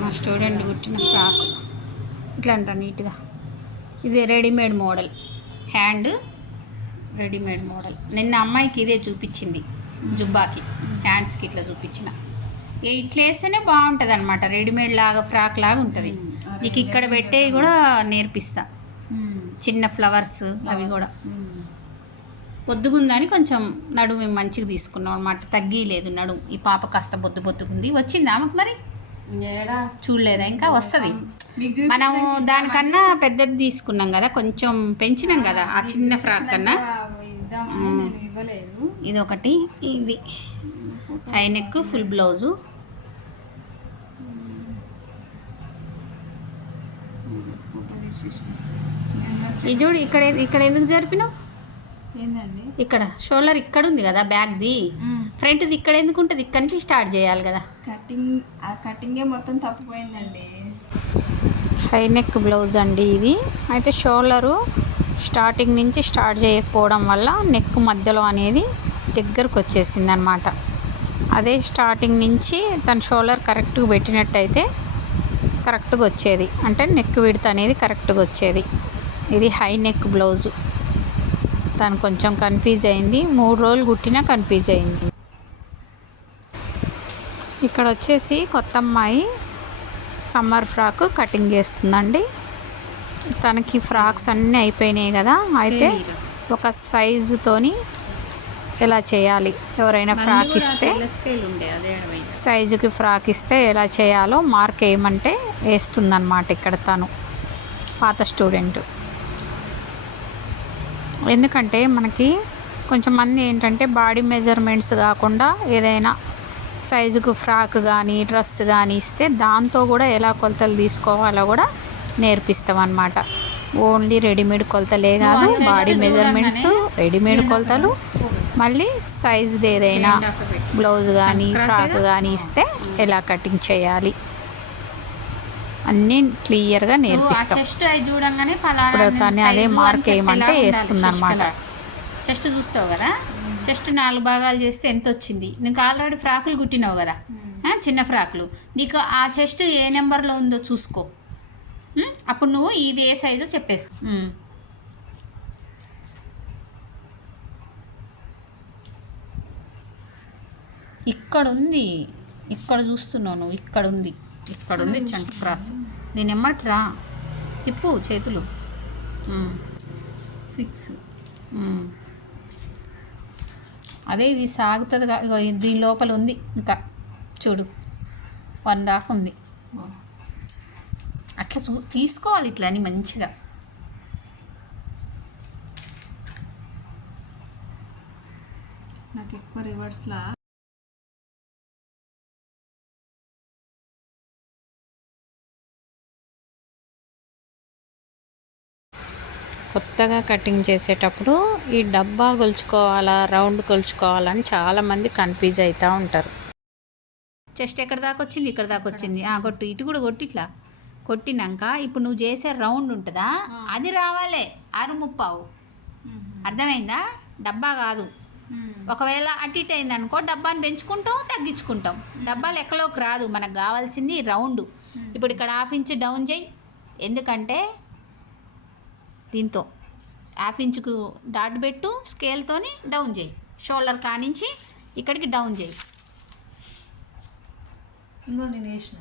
మా స్టూడెంట్ కుట్టిన ఫ్రాక్ ఇట్లా అంటారు నీట్గా. ఇది readymade model, hand readymade model. నిన్న అమ్మాయికి ఇదే చూపించింది, జుబ్బాకి హ్యాండ్స్కి ఇట్లా చూపించిన. ఇట్లా వేస్తేనే బాగుంటుంది అనమాట, రెడీమేడ్ లాగా ఫ్రాక్ లాగా ఉంటుంది. నీకు ఇక్కడ పెట్టేవి కూడా నేర్పిస్తా, చిన్న ఫ్లవర్స్ అవి కూడా. పొద్దుగుందని కొంచెం నడుము మంచిగా తీసుకున్నాం అనమాట, తగ్గిలేదు నడుము. ఈ పాప కాస్త బొద్దుగుంది. వచ్చింది ఆమెకు మరి చూడలేదా? ఇంకా వస్తుంది. మనం దానికన్నా పెద్దది తీసుకున్నాం కదా, కొంచెం పెంచినాం కదా ఆ చిన్న ఫ్రాక్ కన్నా. ఇది ఒకటి, ఇది హై నెక్ ఫుల్ బ్లౌజు. ఇది చూడు, ఇక్కడ ఇక్కడ ఎందుకు జరిపినావు? ఇక్కడ షోల్డర్ ఇక్కడ ఉంది కదా బ్యాగ్ది, ఫ్రంట్ది ఇక్కడ ఎందుకు ఉంటుంది? ఇక్కడ నుంచి స్టార్ట్ చేయాలి కదా. కటింగే మొత్తం తప్పిపోయిందండి. హై నెక్ బ్లౌజ్ అండి ఇది. అయితే షోల్డరు స్టార్టింగ్ నుంచి స్టార్ట్ చేయకపోవడం వల్ల నెక్ మధ్యలో అనేది దగ్గరకు వచ్చేసింది అనమాట. అదే స్టార్టింగ్ నుంచి తన షోల్డర్ కరెక్ట్గా పెట్టినట్టయితే కరెక్ట్గా వచ్చేది, అంటే నెక్ విడ్త్ అనేది కరెక్ట్గా వచ్చేది. ఇది హై నెక్ బ్లౌజు. తను కొంచెం కన్ఫ్యూజ్ అయింది, 3 రోజులు కుట్టినా కన్ఫ్యూజ్ అయింది. ఇక్కడ వచ్చేసి కొత్త అమ్మాయి సమ్మర్ ఫ్రాక్ కటింగ్ చేస్తుందండి. తనకి ఫ్రాక్స్ అన్నీ అయిపోయినాయి కదా, అయితే ఒక సైజుతోని ఎలా చేయాలి, ఎవరైనా ఫ్రాక్ ఇస్తే సైజుకి ఫ్రాక్ ఇస్తే ఎలా చేయాలో మార్క్ వేయమంటే వేస్తుందన్నమాట ఇక్కడ తను, పాత స్టూడెంట్. ఎందుకంటే మనకి కొంచెం మంది ఏంటంటే బాడీ మెజర్మెంట్స్ కాకుండా ఏదైనా సైజుకు ఫ్రాక్ కానీ డ్రెస్ కానీ ఇస్తే దాంతో కూడా ఎలా కొలతలు తీసుకోవాలో కూడా నేర్పిస్తాం అన్నమాట. ఓన్లీ రెడీమేడ్ కొలతలే కాదు, బాడీ మెజర్మెంట్స్, రెడీమేడ్ కొలతలు, మళ్ళీ సైజుది ఏదైనా బ్లౌజ్ కానీ ఫ్రాక్ కానీ ఇస్తే ఎలా కటింగ్ చేయాలి అన్నీ క్లియర్గా నేర్పిస్తాం. ఇప్పుడు తను అదే మార్క్ వేయమంటే వేస్తుంది అనమాట. చెస్ట్ చూస్తావు కదా, చెస్ట్ 4 భాగాలు చేస్తే ఎంత వచ్చింది? నీకు ఆల్రెడీ ఫ్రాకులు కుట్టినావు కదా, చిన్న ఫ్రాకులు. నీకు ఆ చెస్ట్ ఏ నెంబర్లో ఉందో చూసుకో, అప్పుడు నువ్వు ఇది ఏ సైజు చెప్పేస్తావు. ఇక్కడ ఉంది, ఇక్కడ చూస్తున్నావు నువ్వు, ఇక్కడ ఉంది, ఇక్కడ ఉంది చంక్ క్రాస్. దీని ఎమ్మట్రా తిప్పు చేతులు. 6 అదే ఇది సాగుతుంది. దీని లోపల ఉంది ఇంకా చూడు, 1 దాకా ఉంది. అట్లా తీసుకోవాలి ఇట్లా అని మంచిగా. నాకు ఎక్కువ రివర్స్లా కొత్తగా కటింగ్ చేసేటప్పుడు ఈ డబ్బా కొలుచుకోవాలా రౌండ్ కొలుచుకోవాలని చాలామంది కన్ఫ్యూజ్ అవుతూ ఉంటారు. చెస్ట్ ఎక్కడ దాకా వచ్చింది? ఇక్కడ దాకా వచ్చింది. కొట్టు, ఇటు కూడా కొట్టి. ఇట్లా కొట్టినాక ఇప్పుడు నువ్వు చేసే రౌండ్ ఉంటుందా, అది రావాలి 6:30. అర్థమైందా? డబ్బా కాదు. ఒకవేళ అటు ఇటు అయింది అనుకో, డబ్బాని పెంచుకుంటాం తగ్గించుకుంటాం, డబ్బా లెక్కలోకి రాదు. మనకు కావాల్సింది రౌండ్. ఇప్పుడు ఇక్కడ 1/2 ఇంచ్ డౌన్ చేయి, ఎందుకంటే దీంతో 1/2 ఇంచుకు డాట్ పెట్టు, స్కేల్తోని డౌన్ చేయి. షోల్డర్ కానించి ఇక్కడికి డౌన్ చేయి. ఇంకో నేను వేసిన